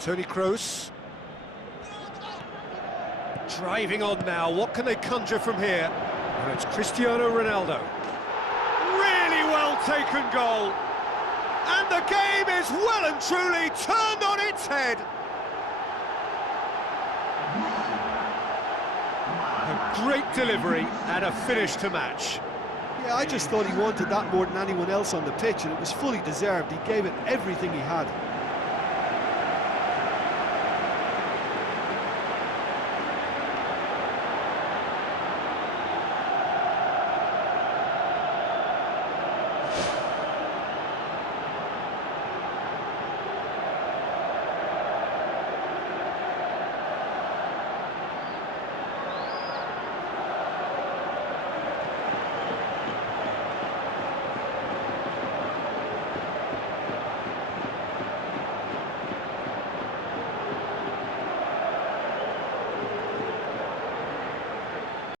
Toni Kroos. Driving on now, what can they conjure from here? And it's Cristiano Ronaldo. Really well taken goal. And the game is well and truly turned on its head. A great delivery and a finish to match. Yeah, I just thought he wanted that more than anyone else on the pitch, and it was fully deserved. He gave it everything he had.